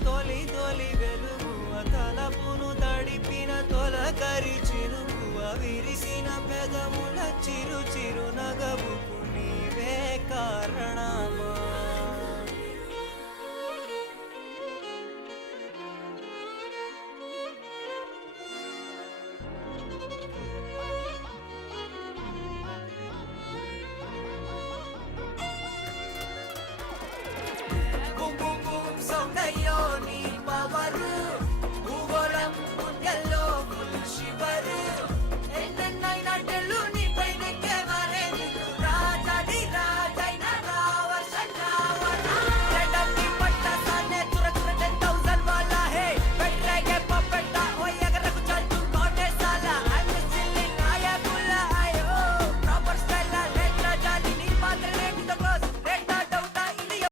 తొలి తొలి వెలుగువ తలపును తడిపిన తొలకరి చిరుకువ విరిసిన పెదముల చిరు చిరు నగవుకు నీవే కారణమా